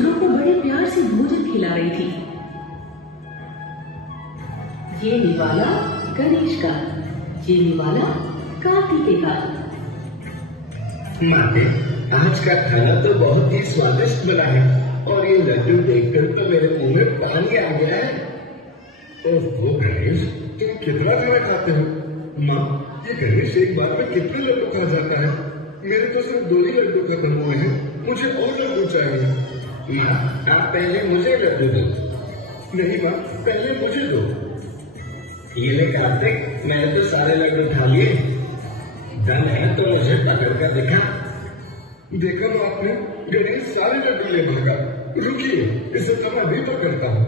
सुधा को बड़े प्यार से भोजन खिला रही थी। ये निवाला गणेश का, ये निवाला कार्तिकेय का। माते, आज का खाना तो बहुत ही स्वादिष्ट बना है और ये लड्डू देखकर तो मेरे मुंह में पानी आ गया है। ओह गणेश, तुम कितना खाना खाते हो? माँ, ये गणेश एक बार में कितने लड्डू खा जाता है? मेरे तो सिर्फ 2 ही लड्डू खत्म हुए हैं, मुझे और लड्डू चाहिए। माँ, आप पहले मुझे लड्डू दो। नहीं माँ, पहले मुझे दो। ये ले कार्तिक, मैंने तो सारे लड्डू खा लिए। दम है तो मुझे पकड़ कर दिखा। देखा ना आपने, गणेश सारे लड्डू ले भागा। रुकिए, इसे तो मैं भी पकड़ता हूँ।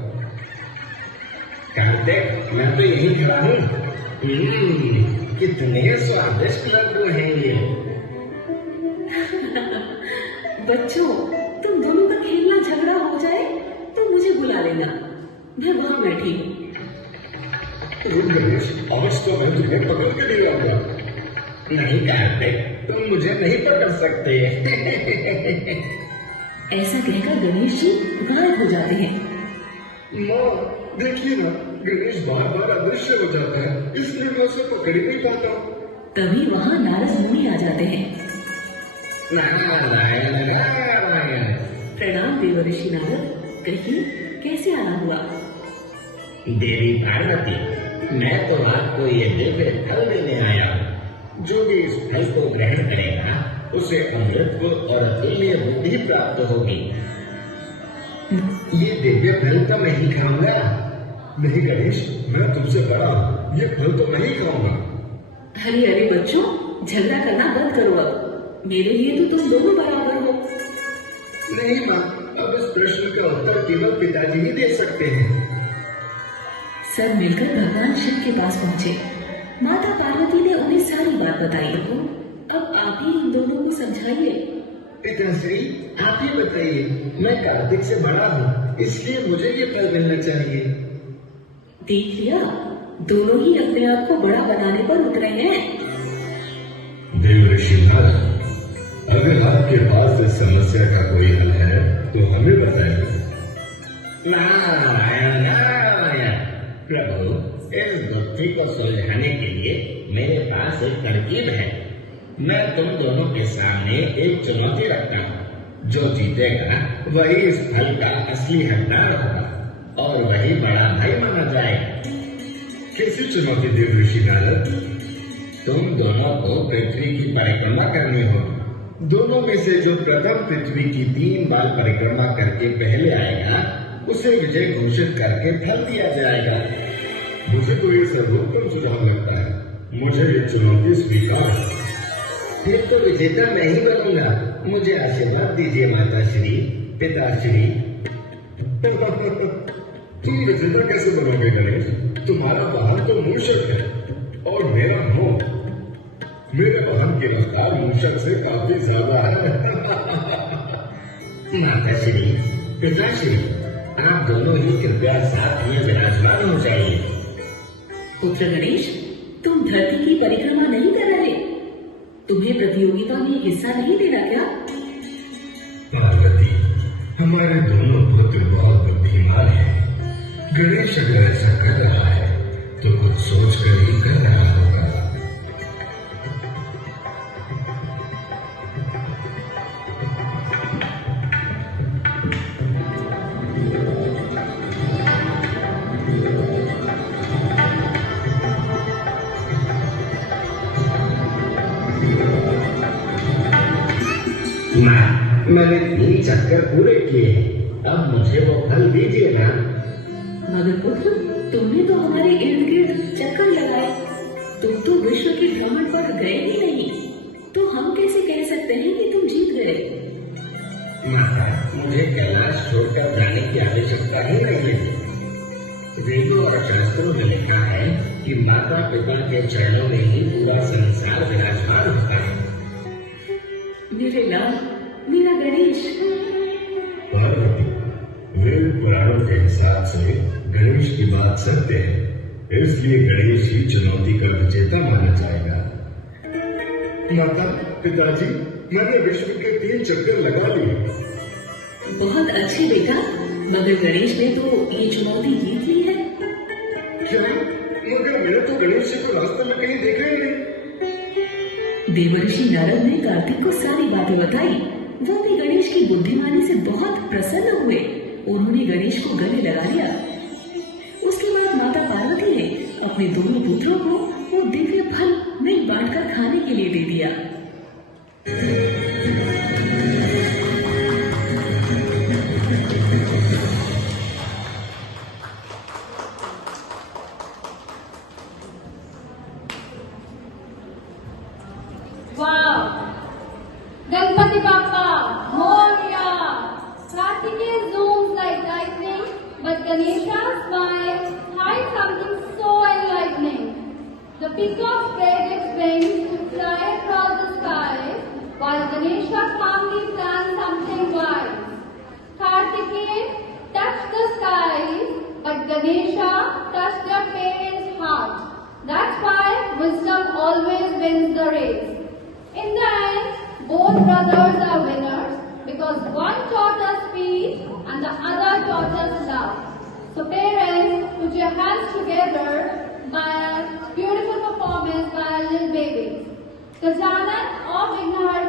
कार्तिक, मैं तो यही खड़ा हूँ। कितने स्वादिष्ट लड्डू हैं ये। बच्चों, तुम दोनों का खेलना झगड़ा हो जाए तो मुझे बुला लेना, मैं वहां बैठी हूँ। गणेश, आज तो मैं तुम्हें पकड़ के ले आऊंगा। नहीं कार्तिक, तुम मुझे नहीं पकड़ सकते। ऐसा कहकर गणेश जी गायब हो जाते हैं। माँ, देखिए ना, गणेश बार बार अदृश्य हो जाता है, इसलिए मैं उसे पकड़ ही नहीं पाता। तभी वहाँ नारद मुनि आ जाते हैं। नारायण नारायण। प्रणाम देवर्षि नारद, कहिए कैसे आना हुआ? देवी पार्वती, मैं तो आपको ये दिव्य फल देने आया हूँ। जो भी इस फल को ग्रहण करेगा उसे अमृत और अतुल्य बुद्धि प्राप्त होगी। ये दिव्य फल तो मैं ही खाऊंगा। नहीं गणेश, मैं तुमसे बड़ा हूँ, ये फल तो मैं ही खाऊंगा। अरे अरे बच्चों, झगड़ा करना बंद करो अब, मेरे लिए तो तुम दोनों बराबर हो। नहीं माँ, अब इस प्रश्न का उत्तर केवल पिताजी ही दे सकते हैं। सब मिलकर भगवान शिव के पास पहुँचे। माता पार्वती ने उन्हें सारी बात बताई। अब आप ही इन दोनों को समझाइए। पिताश्री, आप ही बताइए, मैं कार्तिक से बड़ा हूँ, इसलिए मुझे ये फल मिलना चाहिए। देख लिया, दोनों ही अपने आप को बड़ा बनाने पर उतरे हैं। देवर्षि नारद, अगर आपके पास इस समस्या का कोई हल है तो हमें बताइए। नारायण नारायण। प्रभु, इस दुखी को सुलझाने के लिए मेरे पास एक तरकीब है। मैं तुम दोनों के सामने एक चुनौती रखता हूँ। जो जीतेगा वही इस फल का असली हकदार होगा और वही बड़ा भाई माना जाएगा। कैसी चुनौती देवर्षि नारद? तुम दोनों को पृथ्वी की परिक्रमा करनी होगी। दोनों में से जो प्रथम पृथ्वी की 3 बार परिक्रमा करके पहले आएगा उसे विजय घोषित करके फल दिया जाएगा। मुझे तो ये सर्वोत्तम सुझाव लगता है। मुझे ये चुनौती स्वीकार है। फिर तो विजेता मैं ही बनूंगा। मुझे आशीर्वाद दीजिए माता श्री, पिताश्री। तुम विजेता कैसे बनोगे गणेश? तुम्हारा वाहन तो मूषक है और मेरा मोह। मेरे वाहन की रफ्तार मूषक से काफी ज्यादा है। माता श्री, पिताश्री, आप दोनों ही कृपया साथ में विराजमान हो जाइए। पुत्र गणेश, तुम धरती की परिक्रमा नहीं कर रहे? तुम्हें प्रतियोगिता में हिस्सा नहीं देना क्या? पार्वती, हमारे दोनों पुत्र बहुत बुद्धिमान हैं। गणेश अगर ऐसा कर रहा है तो कुछ सोच कर ही कर रहा होगा। मैंने 3 चक्कर पूरे किए, अब मुझे वो फल दीजिए ना। मगर पुत्र, तुमने तो हमारे इर्द गिर्द चक्कर लगाए, तुम तो विश्व के भ्रमण पर गए ही नहीं, तो हम कैसे कह सकते हैं कि तुम जीत गए? माता, मुझे कैलाश छोड़कर जाने की आवश्यकता ही नहीं है। वेदों और शास्त्रों में लिखा है कि माता पिता के चरणों में ही पूरा संसार विराजमान होता है। मेरे लाल, मेरा गणेश। पार्वती, वेद पुराणों के हिसाब से गणेश की बात सत्य है, इसलिए गणेश ही चुनौती का विजेता माना जाएगा। माता, पिताजी, मैंने विश्व के 3 चक्कर लगा लिए। बहुत अच्छे बेटा, मगर गणेश ने तो ये चुनौती जीत ली है। क्या? मगर मेरा तो गणेश जी को रास्ते में कहीं देखा ही नहीं। देवर्षि नारद ने कार्तिक को सारी बातें बताई। वो भी गणेश की बुद्धिमानी से बहुत प्रसन्न हुए। उन्होंने गणेश को गले लगा लिया। उसके बाद माता पार्वती ने अपने दोनों पुत्रों को वो दिव्य फल मिल बांटकर खाने के लिए दे दिया। Wow! Ganpati Bappa, Moria! Kartikeya zooms like lightning, but Ganesha's smile hides something so enlightening. The peacock spread its wings to fly across the sky, while Ganesha calmly plans something wise. Kartikeya touched the skies, but Ganesha touched their parents' heart. That's why wisdom always wins the race. In the end, both brothers are winners because one taught us peace and the other taught us love. So parents, put your hands together by a beautiful performance by our little babies. Gajanan of Vighnaharta